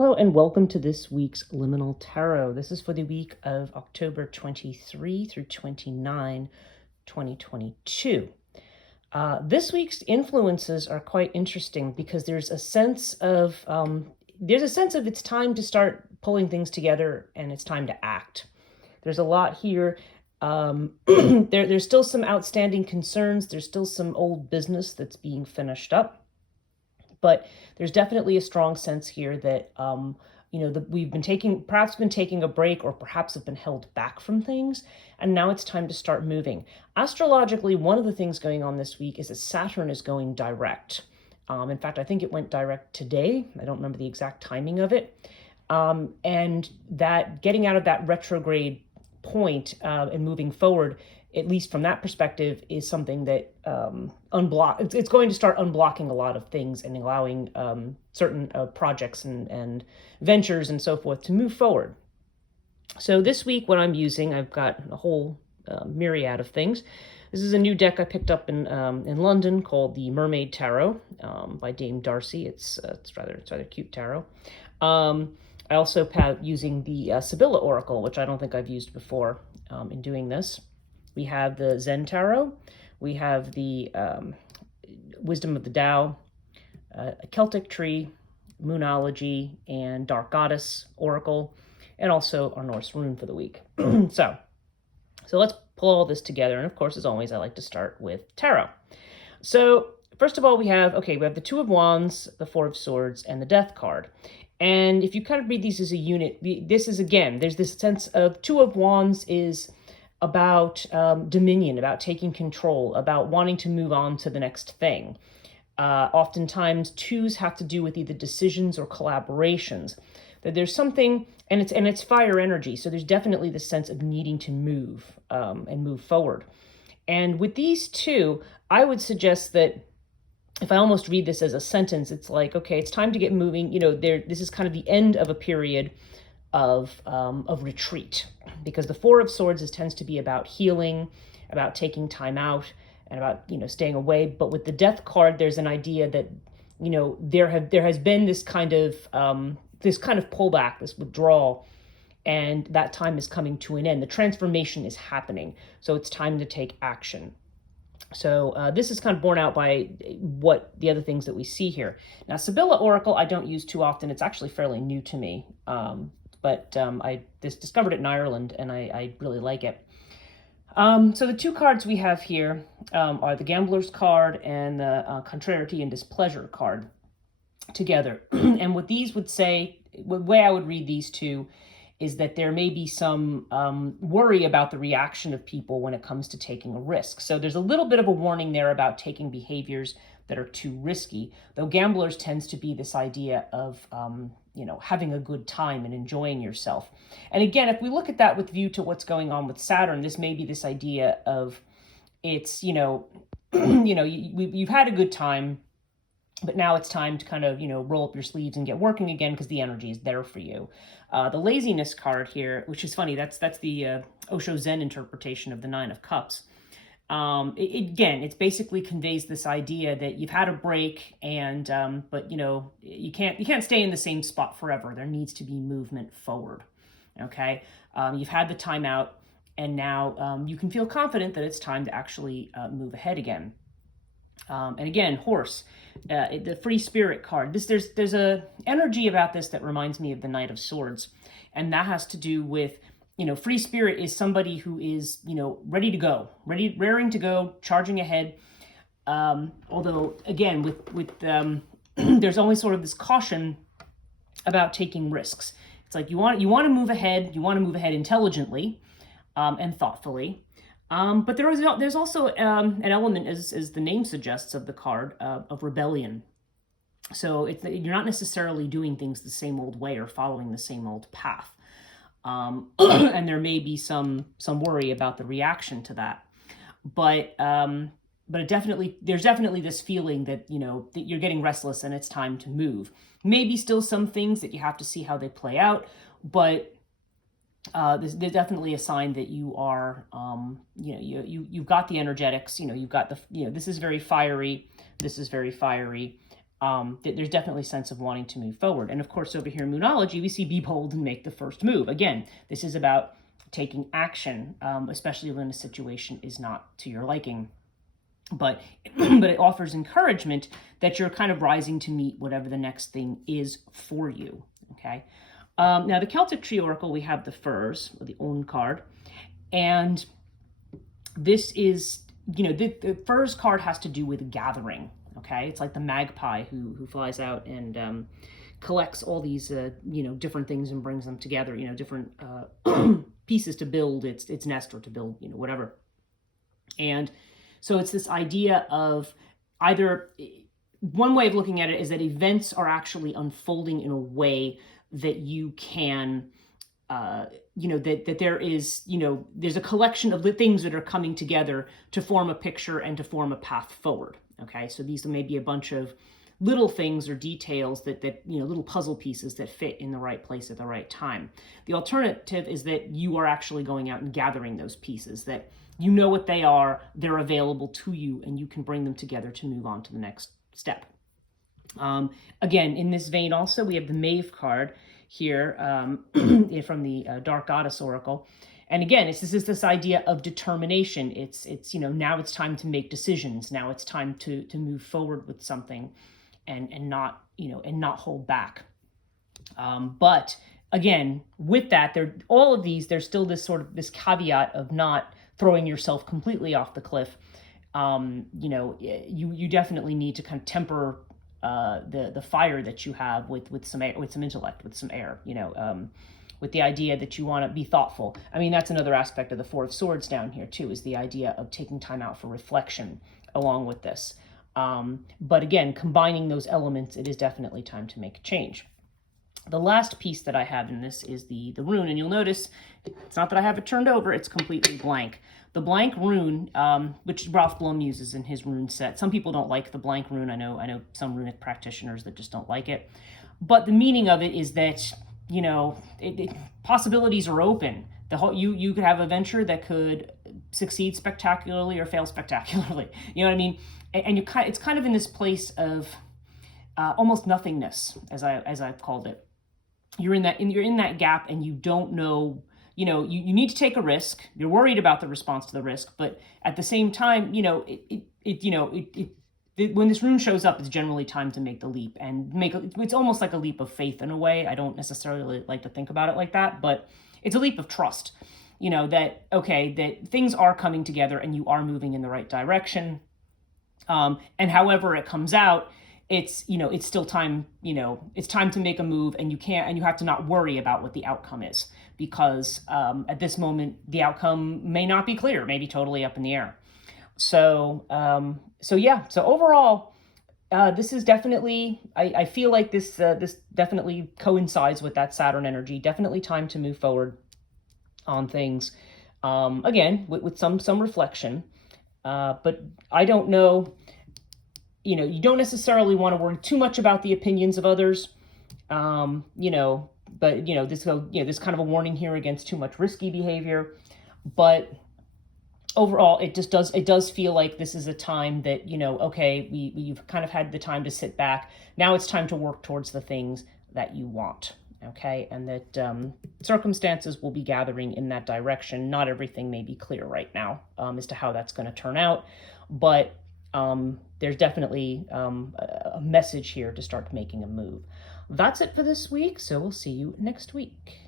Hello and welcome to this week's Liminal Tarot. This is for the week of October 23 through 29, 2022. This week's influences are quite interesting because there's a sense of it's time to start pulling things together and it's time to act. There's a lot here. There's still some outstanding concerns. There's still some old business that's being finished up. But there's definitely a strong sense here that, we've been taking a break or perhaps have been held back from things. And now it's time to start moving. Astrologically, one of the things going on this week is that Saturn is going direct. In fact, I think it went direct today. I don't remember the exact timing of it. And that getting out of that retrograde point and moving forward, at least from that perspective, is something that it's going to start unblocking a lot of things and allowing certain projects and ventures and so forth to move forward. So this week, what I'm using, I've got a whole myriad of things. This is a new deck I picked up in London called the Mermaid Tarot by Dame Darcy. It's rather cute tarot. I also have using the Sibylla Oracle, which I don't think I've used before in doing this. We have the Zen Tarot. We have the Wisdom of the Tao, a Celtic Tree, Moonology, and Dark Goddess Oracle, and also our Norse Rune for the week. So let's pull all this together. And of course, as always, I like to start with Tarot. So first of all, we have the Two of Wands, the Four of Swords, and the Death card. And if you kind of read these as a unit, this is, again, there's this sense of Two of Wands is about dominion, about taking control, about wanting to move on to the next thing. Oftentimes, twos have to do with either decisions or collaborations. That there's something, and it's fire energy, so there's definitely the sense of needing to move and move forward. And with these two, I would suggest that if I almost read this as a sentence, it's like, okay, it's time to get moving. This is kind of the end of a period of retreat, because the Four of Swords tends to be about healing, about taking time out, and about staying away. But with the Death card, there's an idea that there has been this kind of pullback, this withdrawal, and that time is coming to an end. The transformation is happening, so it's time to take action. So this is kind of borne out by what the other things that we see here. Now, Sibylla Oracle I don't use too often. It's actually fairly new to me, but I discovered it in Ireland, and I really like it. So the two cards we have here are the Gambler's card and the Contrariety and Displeasure card together. And what these would say, the way I would read these two, is that there may be some worry about the reaction of people when it comes to taking a risk. So there's a little bit of a warning there about taking behaviors that are too risky, though Gamblers tends to be this idea of having a good time and enjoying yourself. And again, if we look at that with view to what's going on with Saturn, this may be this idea of it's, you've had a good time, but now it's time to kind of, roll up your sleeves and get working again because the energy is there for you. The Laziness card here, which is funny, that's the Osho Zen interpretation of the Nine of Cups. It basically conveys this idea that you've had a break, and but you can't stay in the same spot forever. There needs to be movement forward. Okay, you've had the time out, and now you can feel confident that it's time to actually move ahead again. And again, Horse, the Free Spirit card. There's a energy about this that reminds me of the Knight of Swords, and that has to do with Free Spirit is somebody who is ready to go, raring to go, charging ahead. Although again, with there's always sort of this caution about taking risks. It's like you want to move ahead. You want to move ahead intelligently and thoughtfully. But there's also an element, as the name suggests of the card, of rebellion. So you're not necessarily doing things the same old way or following the same old path. And there may be some worry about the reaction to that. But there's definitely this feeling that, that you're getting restless and it's time to move. Maybe still some things that you have to see how they play out, but there's definitely a sign that you are, you've got the energetics, you've got the, this is very fiery, there's definitely a sense of wanting to move forward. And of course, over here in Moonology, we see be bold and make the first move. Again, this is about taking action, especially when a situation is not to your liking. But but it offers encouragement that you're kind of rising to meet whatever the next thing is for you. Okay. Now the Celtic Tree Oracle, we have the Firs, or the Own card, and this is, the Firs card has to do with gathering. Okay, it's like the magpie who flies out and collects all these different things and brings them together. Different pieces to build its nest, or to build whatever. And so it's this idea of either, one way of looking at it is that events are actually unfolding in a way that you can, that there is, there's a collection of the things that are coming together to form a picture and to form a path forward. Okay, so these may be a bunch of little things or details that little puzzle pieces that fit in the right place at the right time. The alternative is that you are actually going out and gathering those pieces, that you know what they are, they're available to you, and you can bring them together to move on to the next step. Again, in this vein also, we have the Maeve card here from the Dark Goddess Oracle. And again, this is this idea of determination. It's now it's time to make decisions. Now it's time to move forward with something, and not hold back. But again, with that, all of these, there's still this caveat of not throwing yourself completely off the cliff. You definitely need to kind of temper the fire that you have with some intellect, with some air, with the idea that you want to be thoughtful. I mean, that's another aspect of the Four of Swords down here too, is the idea of taking time out for reflection along with this. But again, combining those elements, it is definitely time to make a change. The last piece that I have in this is the rune, and you'll notice it's not that I have it turned over, it's completely blank. The blank rune, which Ralph Blum uses in his rune set. Some people don't like the blank rune. I know some runic practitioners that just don't like it. But the meaning of it is that, possibilities are open. You could have a venture that could succeed spectacularly or fail spectacularly. You know what I mean? And it's kind of in this place of almost nothingness, as I've called it. You're in that gap, and you don't know. You need to take a risk. You're worried about the response to the risk, but at the same time, when this rune shows up, it's generally time to make the leap and it's almost like a leap of faith in a way. I don't necessarily like to think about it like that, but it's a leap of trust. That things are coming together and you are moving in the right direction. And however it comes out, it's still time, it's time to make a move, and you have to not worry about what the outcome is, because at this moment, the outcome may not be clear, maybe totally up in the air. So overall, this is definitely, I feel like this definitely coincides with that Saturn energy. Definitely time to move forward on things. Again, with some reflection, but I don't know. You don't necessarily want to worry too much about the opinions of others, but this kind of a warning here against too much risky behavior. But overall, it does feel like this is a time that, you've kind of had the time to sit back. Now it's time to work towards the things that you want. Okay, and that circumstances will be gathering in that direction. Not everything may be clear right now as to how that's going to turn out, but there's definitely a message here to start making a move. That's it for this week, so we'll see you next week.